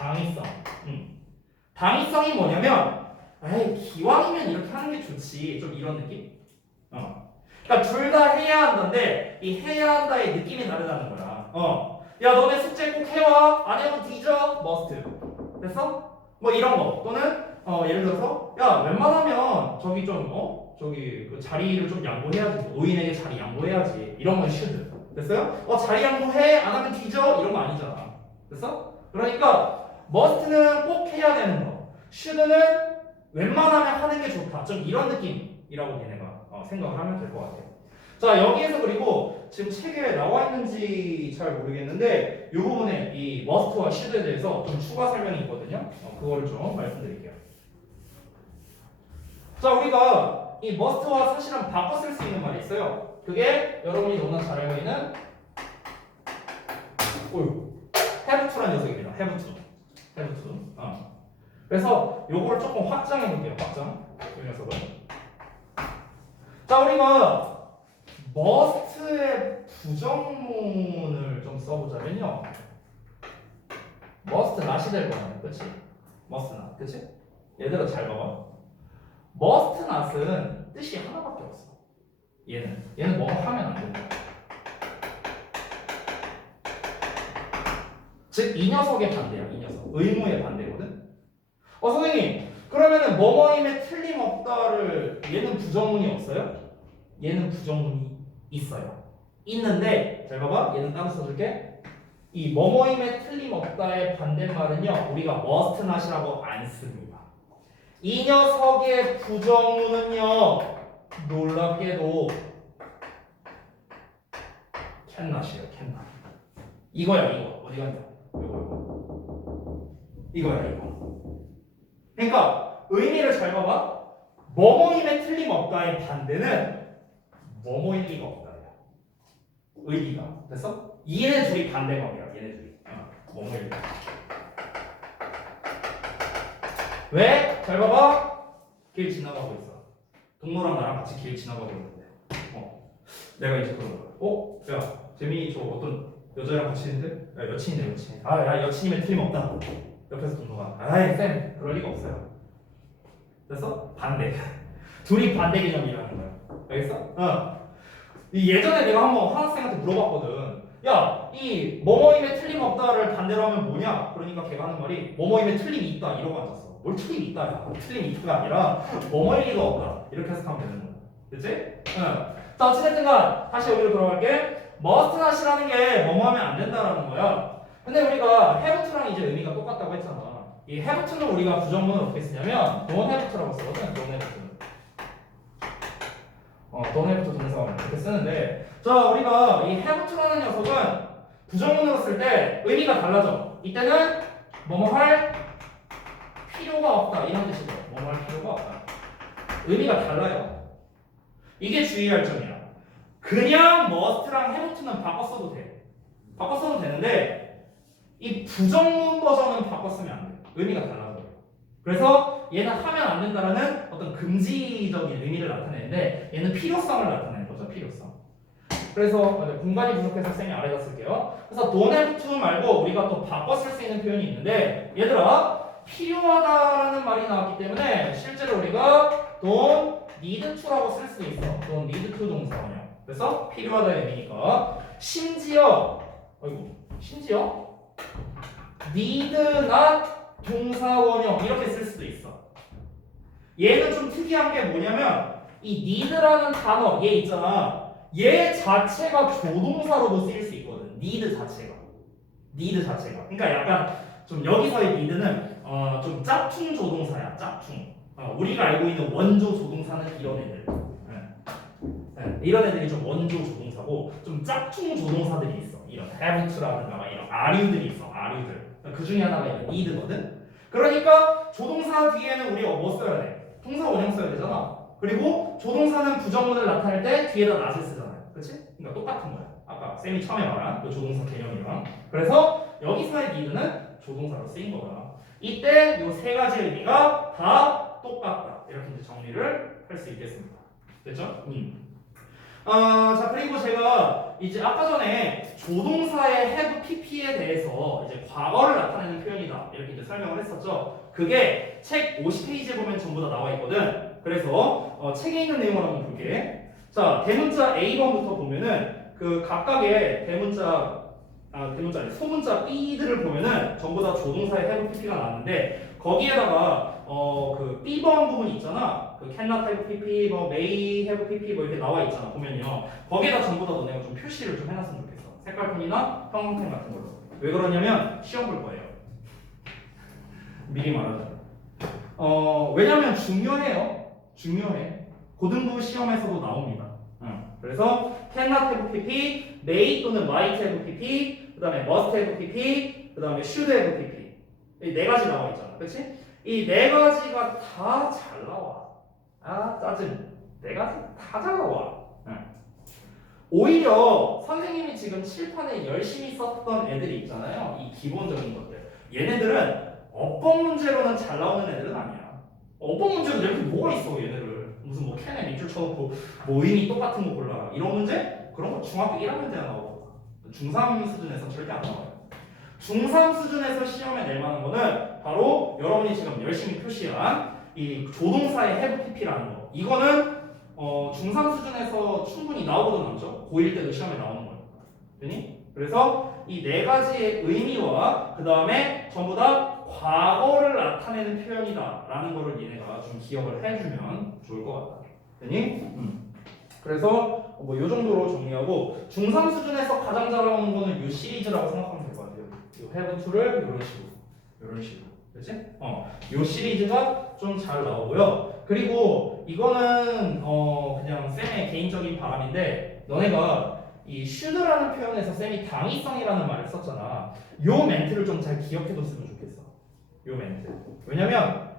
당위성이 뭐냐면 에이 기왕이면 이렇게 하는 게 좋지. 좀 이런 느낌? 그러니까 둘 다 해야 한다인데 이 해야 한다의 느낌이 다르다는 거야. 야 너네 숙제 꼭 해와. 안 해도 뒤져. must. 됐어? 뭐 이런 거. 또는 예를 들어서 야 웬만하면 저기 그 자리를 좀 양보해야지. 노인에게 자리 양보해야지. 이런 건 should. 됐어요? 자리 양보해. 안 하면 뒤져. 이런 거 아니잖아. 됐어? 그러니까 must는 꼭 해야 되는 거. should는 웬만하면 하는 게 좋다. 좀 이런 느낌이라고 얘네가 생각을 하면 될 것 같아요. 자, 여기에서 그리고 지금 책에 나와 있는지 잘 모르겠는데 이 부분에 이 must와 should에 대해서 좀 추가 설명이 있거든요. 그거를 좀 말씀드릴게요. 자, 우리가 이 must와 사실은 바꿔 쓸 수 있는 말이 있어요. 그게 여러분이 너무나 잘 알고 있는 have to라는 녀석입니다. have to. 그래서 요거를 조금 확장해 볼게요. 확장. 이 녀석을. 자, 우리가 must의 부정문을 좀 써보자면요. must not이 될 거야. 그치? must not. 그치? 얘들아 잘 봐봐. must not은 뜻이 하나밖에 없어. 얘는 뭐뭐 하면 안 된다. 즉, 이 녀석의 반대야. 이 녀석. 의무의 반대거든. 선생님. 그러면은 뭐뭐임에 틀림없다를 얘는 부정문이 없어요? 얘는 부정문이 있어요. 있는데 잘 봐봐. 얘는 따로 써줄게. 이 뭐뭐임에 틀림없다의 반대말은요. 우리가 must not이라고 안 씁니다. 이 녀석의 부정문은요. 놀랍게도 can not이에요. can not. 이거야 이거. 어디 갔냐? 이거야. 그러니까 의미를 잘 봐봐. 뭐뭐임에 틀림없다의 반대는 뭐뭐일 리가 없다. 의미가. 됐어? 얘네 둘이 반대말이야. 얘네 둘이. 뭐뭐일 리가. 왜? 잘 봐봐. 길 지나가고 있어. 동료랑 나랑 같이 길 지나가고 있는데. 내가 이제 그런 거야. 야, 재민이 저 어떤 여자랑 같이 있는데? 야, 여친이네, 여친. 야, 여친이면 틀림없다. 옆에서 동료가. 아이, 쌤, 그럴 리가 없어요. 됐어? 반대. 둘이 반대 개념이라는 거야. 알겠어? 예전에 내가 한번 한 학생한테 물어봤거든. 야, 이 뭐뭐임에 틀림없다를 반대로 하면 뭐냐? 그러니까 걔가 하는 말이 뭐뭐임에 틀림이 있다 이러고 앉았어. 뭘 틀림이 있다? 야, 틀림이 있다가 아니라 뭐뭐일 리가 없다 이렇게 해석하면 되는 거야. 됐지? 응. 자, 어찌됐든간 다시 여기로 돌아갈게. must not이라는 게 뭐뭐 하면 안 된다라는 거야. 근데 우리가 have to랑 이제 의미가 똑같다고 했잖아. 이 have to는 우리가 부정문을 어떻게 쓰냐면 don't have to라고 쓰거든. don't have to. don't have to 동사원 이렇게 쓰는데, 자, 우리가 이 have to라는 녀석은 부정문으로 쓸 때 의미가 달라져. 이때는 뭐뭐 할 필요가 없다 이런 뜻이죠. 뭐뭐 할 필요가 없다. 의미가 달라요. 이게 주의할 점이야. 그냥 must랑 have to는 바꿔 써도 돼. 바꿔 써도 되는데 이 부정문 버전은 바꿔 쓰면 안 돼. 의미가 달라져. 그래서 얘는 하면 안 된다라는 어떤 금지적인 의미를 나타내는데 얘는 필요성을 나타내는 거죠. 필요성. 그래서 공간이 부족해서 쌤이 아래다 쓸게요. 그래서 don't have to 말고 우리가 또 바꿔 쓸 수 있는 표현이 있는데, 얘들아 필요하다라는 말이 나왔기 때문에 실제로 우리가 don't need to라고 쓸 수 있어. don't need to 동사원이야. 그래서 필요하다의 의미니까 심지어 need not 동사원형 이렇게 쓸 수도 있어. 얘는 좀 특이한 게 뭐냐면 이 need라는 단어 얘 있잖아. 얘 자체가 조동사로도 쓰일 수 있거든. need 자체가. 그러니까 약간 좀 여기서의 need는 좀 짝퉁 조동사야. 짝퉁. 우리가 알고 있는 원조 조동사는 이런 애들. 이런 애들이 좀 원조 조동사고 좀 짝퉁 조동사들이 있어. 이런 have to라든가 이런 are들이 있어. are들. 그 중에 하나가 이런 need거든. 그러니까 조동사 뒤에는 우리가 뭐 써야 돼? 동사 원형 써야 되잖아. 그리고 조동사는 부정문을 나타낼 때 뒤에다 not을 쓰잖아요. 그렇지? 그러니까 똑같은 거야. 아까 쌤이 처음에 말한 그 조동사 개념이랑. 그래서 여기서의 need는 조동사로 쓰인 거야. 이때 이 세 가지 의미가 다 똑같다. 이렇게 이제 정리를 할 수 있겠습니다. 됐죠? 자, 그리고 제가 이제 아까 전에 조동사의 have pp에 대해서 이제 과거를 나타내는 표현이다 이렇게 이제 설명을 했었죠. 그게 책 50페이지에 보면 전부 다 나와 있거든. 그래서 책에 있는 내용을 한번 볼게. 자, 대문자 A번부터 보면은 그 각각의 소문자 B들을 보면은 전부 다 조동사의 have pp가 나왔는데, 거기에다가 그 B번 부분 있잖아. 그 cannot have pp, 뭐 may have pp 뭐 이렇게 나와 있잖아. 보면요. 거기에다 전부 다 너네가 좀 표시를 좀 해놨으면 좋겠어. 색깔펜이나 형광펜 같은 걸로. 왜 그러냐면 시험 볼 거예요. 미리 말하자. 왜냐면 중요해. 고등부 시험에서도 나옵니다. 그래서 cannot have pp, may 또는 might have pp, 그 다음에 must have pp, 그 다음에 should have pp. 이 네 가지 나와 있잖아. 그렇지? 이 네 가지가 다 잘 나와. 짜증. 네 가지 다 잘 나와. 오히려 선생님이 지금 칠판에 열심히 썼던 애들이 있잖아요. 이 기본적인 것들. 얘네들은 어법 문제로는 잘 나오는 애들은 아니야. 어법 문제로 이렇게 뭐가 있어 얘네들. 무슨 뭐 캔에 밑줄 쳐놓고 뭐 의미 똑같은 거 골라라. 이런 문제? 그런 거 중학교 1학년 때나 나오고 중3 수준에서 절대 안 나와요. 중3 수준에서 시험에 낼 만한 거는 바로 여러분이 지금 열심히 표시한 이 조동사의 have pp라는 거. 이거는 중3 수준에서 충분히 나오거든 남죠. 고1 때도 시험에 나오는 거예요. 되니? 그래서 이 네 가지의 의미와 그 다음에 전부 다 과거를 나타내는 표현이다 라는 거를 얘네가 좀 기억을 해주면 좋을 것 같다. 되니? 그래서 뭐 요 정도로 정리하고, 중3 수준에서 가장 잘 나오는 거는 요 시리즈라고 생각하면 될 것 같아요. 요 have to를 이런 식으로. 그렇지? 요 시리즈가 좀 잘 나오고요. 그리고 이거는 그냥 쌤의 개인적인 바람인데, 너네가 이 should라는 표현에서 쌤이 당위성이라는 말을 썼잖아. 요 멘트를 좀 잘 기억해뒀으면 좋겠어. 요 멘트. 왜냐면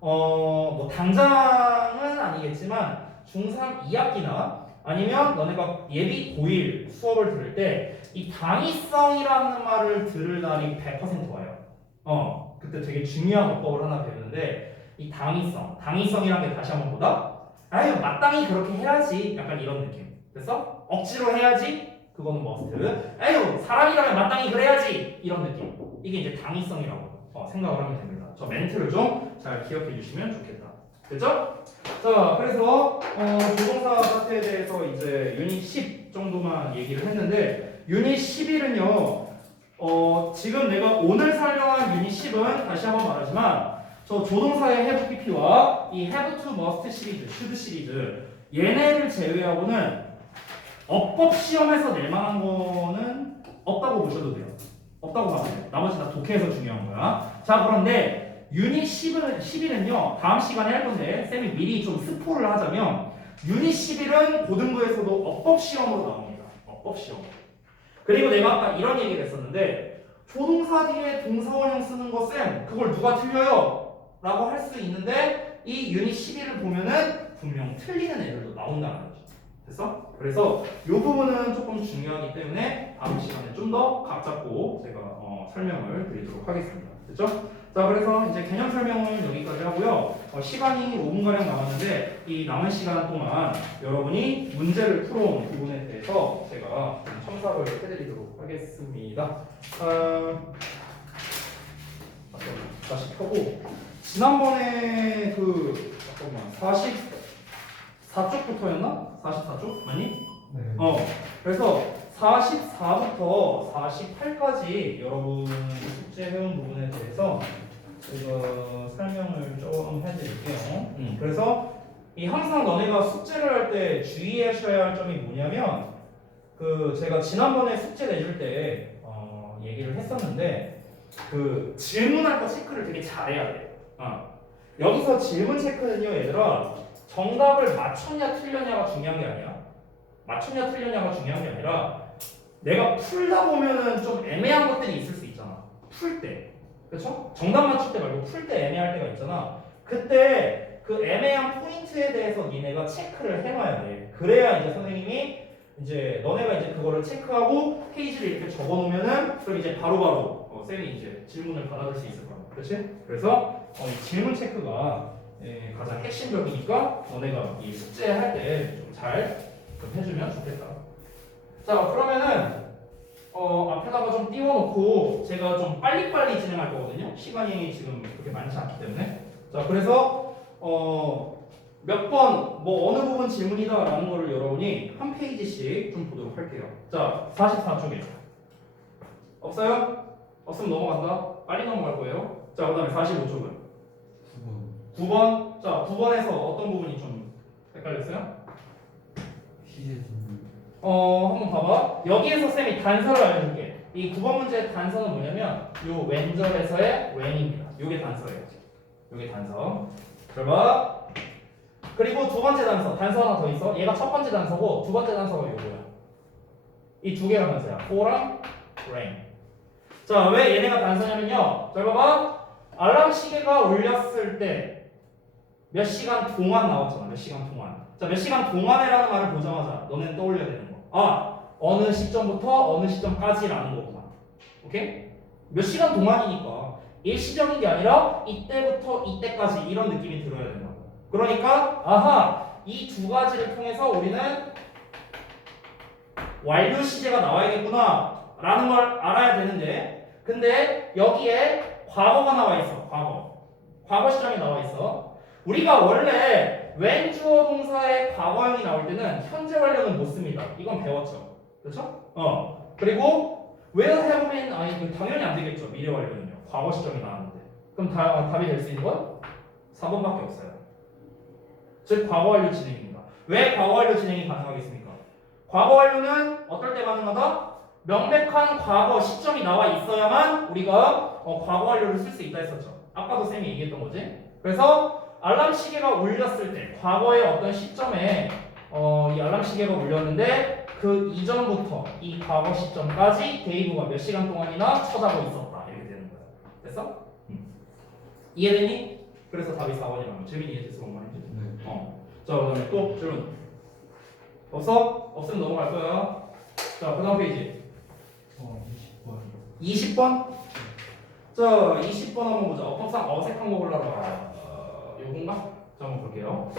뭐 당장은 아니겠지만 중3 2학기나 아니면 너네가 예비 고1 수업을 들을 때 이 당위성이라는 말을 들을 날이 100% 와요. 그때 되게 중요한 어법을 하나 배우는데, 이 당위성이란 게 다시 한번 보다. 아유 마땅히 그렇게 해야지. 약간 이런 느낌. 그래서 억지로 해야지. 그거는 must. 아유 사람이라면 마땅히 그래야지. 이런 느낌. 이게 이제 당위성이라고 생각을 하면 됩니다. 저 멘트를 좀 잘 기억해 주시면 좋겠다. 됐죠? 자, 그래서 조동사 자체에 대해서 이제 유닛 10 정도만 얘기를 했는데 유닛 11은요. 지금 내가 오늘 설명한 유닛 10은 다시 한번 말하지만 저 조동사의 have pp와 이 have to must 시리즈, should 시리즈 얘네를 제외하고는 어법 시험에서 낼 만한 거는 없다고 보셔도 돼요. 없다고 봐도 돼요. 나머지 다 독해에서 중요한 거야. 자, 그런데 유닛 11은요. 다음 시간에 할 건데 쌤이 미리 좀 스포를 하자면 유닛 11은 고등부에서도 어법 시험으로 나옵니다. 어법 시험. 그리고 내가 아까 이런 얘기를 했었는데 조동사 뒤에 동사원형 쓰는 거 쌤 그걸 누가 틀려요? 라고 할 수 있는데 이 유닛 11을 보면은 분명 틀리는 애들도 나온다는 거죠. 됐어? 그래서 이 부분은 조금 중요하기 때문에 다음 시간에 좀 더 각 잡고 제가 설명을 드리도록 하겠습니다. 됐죠? 자, 그래서 이제 개념 설명은 여기까지 하고요. 시간이 5분가량 남았는데 이 남은 시간 동안 여러분이 문제를 풀어온 부분에 대해서 제가 좀 첨삭을 해드리도록 하겠습니다. 다시 펴고 지난번에 잠깐만 44쪽부터였나? 44쪽? 아니? 네. 그래서 44부터 48까지 여러분 숙제 해온 부분에 대해서 제가 설명을 좀 해드릴게요. 그래서 이 항상 너네가 숙제를 할 때 주의하셔야 할 점이 뭐냐면 제가 지난번에 숙제 내줄 때 얘기를 했었는데 질문할 거 체크를 되게 잘해야 돼. 여기서 질문 체크는요, 얘들아 정답을 맞췄냐 틀렸냐가 중요한 게 아니야. 맞췄냐 틀렸냐가 중요한 게 아니라 내가 풀다 보면은 좀 애매한 것들이 있을 수 있잖아. 풀 때. 그렇죠? 정답 맞출 때 말고 풀 때 애매할 때가 있잖아. 그때 그 애매한 포인트에 대해서 니네가 체크를 해놔야 돼. 그래야 이제 선생님이 이제 너네가 이제 그거를 체크하고 페이지를 이렇게 적어놓으면은 그럼 이제 바로바로 쌤이 이제 질문을 받아줄 수 있을 거야. 그렇지? 그래서 이 질문 체크가 가장 핵심적이니까 너네가 이 숙제할 때 좀 잘 해주면 좋겠다. 자, 그러면은 앞에다가 좀 띄워놓고 제가 좀 빨리빨리 진행할 거거든요. 시간이 지금 그렇게 많지 않기 때문에. 자, 그래서 몇 번 어느 부분 질문이다라는 거를 여러분이 한 페이지씩 좀 보도록 할게요. 자, 44쪽에 없어요? 없으면 넘어간다. 빨리 넘어갈 거예요. 자, 그다음에 45쪽은 9번. 자, 9번에서 어떤 부분이 좀 헷갈렸어요? 한번 봐봐. 여기에서 쌤이 단서를 알려줄게. 이 9번 문제의 단서는 뭐냐면 요 왼절에서의 when입니다. 요게 단서예요. 요게 단서. 들어봐. 그리고 두 번째 단서 하나 더 있어. 얘가 첫 번째 단서고 두 번째 단서가 요거야. 이 두 개가 단서야. for랑 rain. 자, 왜 얘네가 단서냐면요. 잘 봐봐. 알람 시계가 울렸을 때 몇 시간 동안 나왔잖아. 몇 시간 동안. 자, 몇 시간 동안이라는 말을 보자마자 너네는 떠올려야 되는 거. 어느 시점부터 어느 시점까지라는 거구나. 오케이? 몇 시간 동안이니까 일시적인 게 아니라 이때부터 이때까지 이런 느낌이 들어야 된다고. 그러니까 이 두 가지를 통해서 우리는 완료 시제가 나와야겠구나 라는 걸 알아야 되는데 근데 여기에 과거가 나와 있어. 과거 시점이 나와 있어. 우리가 원래 when 주어 동사의 과거형이 나올 때는 현재 완료는 못 씁니다. 이건 배웠죠. 그렇죠? 그리고 will have been 당연히 안 되겠죠. 미래 완료는요. 과거 시점이 나왔는데. 그럼 답이 될 수 있는 건 4번밖에 없어요. 즉 과거 완료 진행입니다. 왜 과거 완료 진행이 가능하겠습니까? 과거 완료는 어떨 때 가능하다? 명백한 과거 시점이 나와 있어야만 우리가 과거 완료를 쓸 수 있다 했었죠. 아까도 쌤이 얘기했던 거지. 그래서 알람 시계가 울렸을 때 과거의 어떤 시점에 이 알람 시계가 울렸는데 그 이전부터 이 과거 시점까지 데이브가 몇 시간 동안이나 쳐자고 있었다 이렇게 되는 거야. 됐어? 이해되니? 그래서 답이 4번이라는 거. 재민이 이해됐어? 뭔 말인지? 네. 자, 그다음에 또 질문. 없어? 없으면 넘어갈 거야. 자, 그다음 페이지. 20번. 자, 20번 한번 보자. 어법상 어색한 거 골라라. 요건가? 자, 한번 볼게요.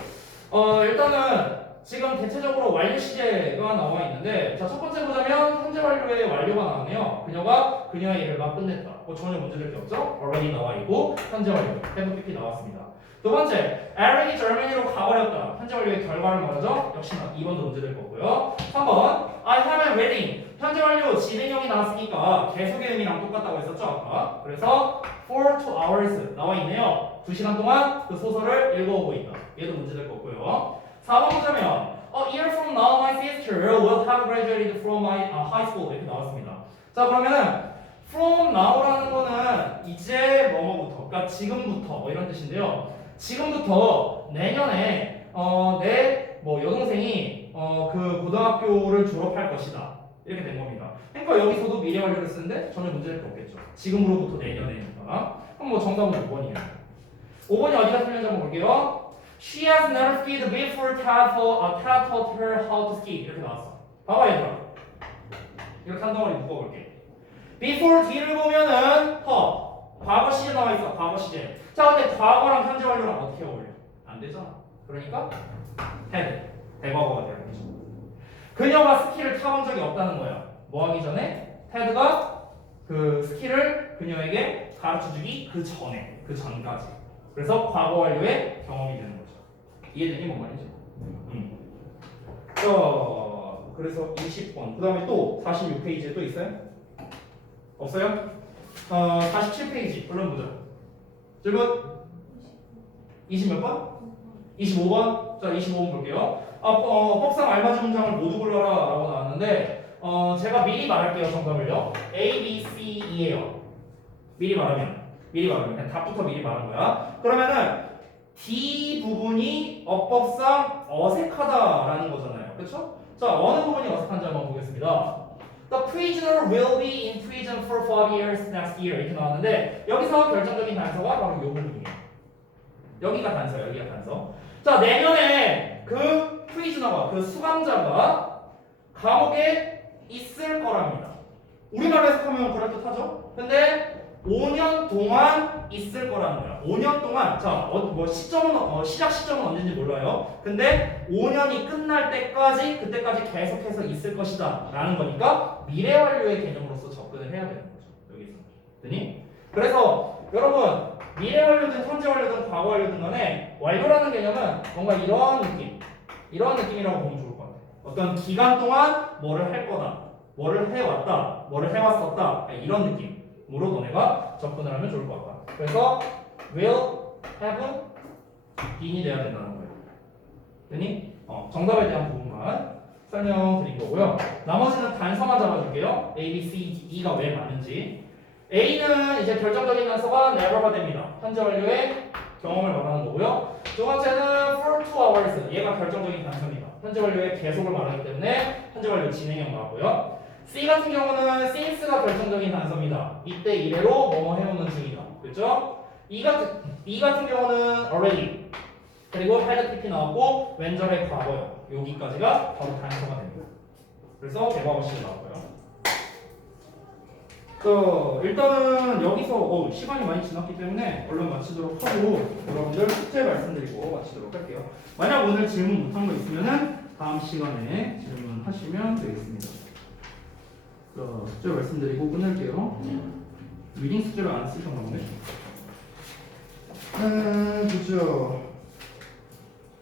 일단은 지금 대체적으로 완료 시제가 나와 있는데, 자, 첫 번째 보자면 현재 완료의 완료가 나오네요. 그녀가 그녀의 일을 막 끝냈다. 전혀 문제될 게 없죠? already 나와 있고 현재 완료, have pp 나왔습니다. 두 번째, 에릭이 저머니로 가버렸다. 현재 완료의 결과를 말하죠. 역시나 2번도 문제될 거고요. 3번, I have a wedding. 현재 완료 진행형이 나왔으니까 계속의 의미랑 똑같다고 했었죠 아까. 그래서 for 2 hours 나와 있네요. 2시간 동안 그 소설을 읽어오고 있다. 얘도 문제될 거고요. 4번 보자면 A year from now my sister will have graduated from my high school 이렇게 나왔습니다. 자 그러면은 from now라는 거는 이제 뭐뭐부터, 그러니까 지금부터 뭐 이런 뜻인데요. 지금부터 내년에 내 뭐 여동생이 그 고등학교를 졸업할 것이다 이렇게 된 겁니다. 그러니까 여기서도 미래 완료를 쓰는데 전혀 문제될 게 없겠죠. 지금으로부터 내년에니까. 그럼 뭐 정답은 5번이에요. 5번이 어디가 틀렸는지 한번 볼게요. She has never skied before Ted taught her how to ski 이렇게 나왔어. 봐봐 얘들아. 이렇게 한 덩어리 묶어볼게. before 뒤를 보면은 과거 시제 나와 있어. 과거 시제. 자 근데 과거랑 현재 완료랑 어떻게 어울려? 안 되잖아. 그러니까 had 대과거가 되는 거죠. 그녀가 스키를 타본 적이 없다는 거야. 뭐 하기 전에? 테드가 그 스키를 그녀에게 가르쳐주기 그 전에, 그 전까지. 그래서 과거 완료의 경험이 되는 거죠. 이해되니 뭔 말이지? 그래서 20번. 그 다음에 또 46페이지에 또 있어요? 없어요? 47페이지. 얼른 보자. 질문? 20 몇 번? 25번? 자, 25번 볼게요. 법상 알맞은 문장을 모두 골라라 라고 나왔는데 제가 미리 말할게요. 정답을요. A, B, C, E예요. 미리 말하면 그냥 답부터 미리 말한 거야. 그러면은 D 부분이 어법상 어색하다라는 거잖아요. 그렇죠? 자, 어느 부분이 어색한지 한번 보겠습니다. The prisoner will be in prison for 5 years next year 이렇게 나왔는데 여기서 결정적인 단서가 바로 이 부분이에요. 여기가 단서예요. 여기가 단서. 자, 내년에 그 프리즈너가 그 수감자가 감옥에 있을 거랍니다. 우리말로 해석하면 그럴듯하죠? 근데 5년 동안 있을 거라는 거야. 5년 동안 자, 뭐 시점은 시작 시점은 언제인지 몰라요. 근데 5년이 끝날 때까지 그때까지 계속해서 있을 것이다라는 거니까 미래 완료의 개념으로서 접근을 해야 되는 거죠. 여기서. 되니? 그래서 여러분 미래 완료든 현재 완료든 과거 완료든 간에 완료라는 개념은 뭔가 이런 느낌이라고 보면 좋을 것 같아요. 어떤 기간 동안 뭐를 할 거다, 뭐를 해왔다, 뭐를 해왔었다 이런 느낌으로 너네가 접근을 하면 좋을 것 같다. 그래서 will, have, being이 돼야 된다는 거예요. 되니? 정답에 대한 부분만 설명드린 거고요. 나머지는 단서만 잡아줄게요. A, B, C, D, E가 왜 맞는지. A는 이제 결정적인 단서가 never가 됩니다. 현재 완료의 경험을 말하는 거고요. 두 번째는 for 2 hours. 얘가 결정적인 단서입니다. 현재 완료의 계속을 말하기 때문에 현재 완료 진행형 나왔고요. C 같은 경우는 since가 결정적인 단서입니다. 이때 이래로 뭐뭐 해오는 중이다. 그렇죠? E 같은 경우는 already. 그리고 had PP 나왔고 왼절의 과거요. 여기까지가 바로 단서가 됩니다. 그래서 대과거식이 나왔고요. 일단은 여기서 시간이 많이 지났기 때문에 얼른 마치도록 하고 여러분들 숙제 말씀드리고 마치도록 할게요. 만약 오늘 질문 못한 거 있으면은 다음 시간에 질문하시면 되겠습니다. 숙제 말씀드리고 끝낼게요. 리딩 숙제를 안 쓰셨나 보네. 그죠.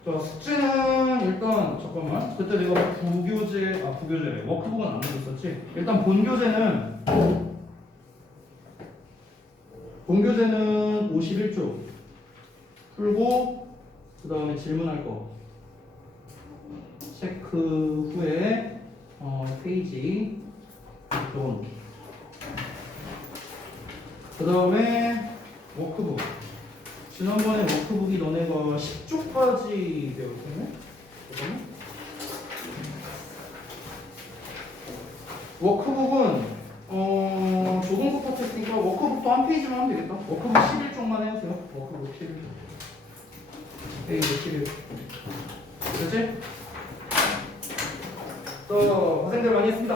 자, 숙제는 일단 잠깐만. 그때 내가 부교재래. 워크북은 안 넣었었지. 일단 본교재는 51쪽 풀고 그 다음에 질문할 거 체크 후에 페이지 적어놓기. 그 다음에 워크북. 지난번에 워크북이 너네가 10쪽까지 배웠었네? 잠깐만. 워크북은 조동석 파트 했으니까 워크북도 한 페이지만 하면 되겠다. 워크북 11쪽만 해주세요. 워크북 11쪽. 페이지 11. 됐지? 고생들 많이 했습니다.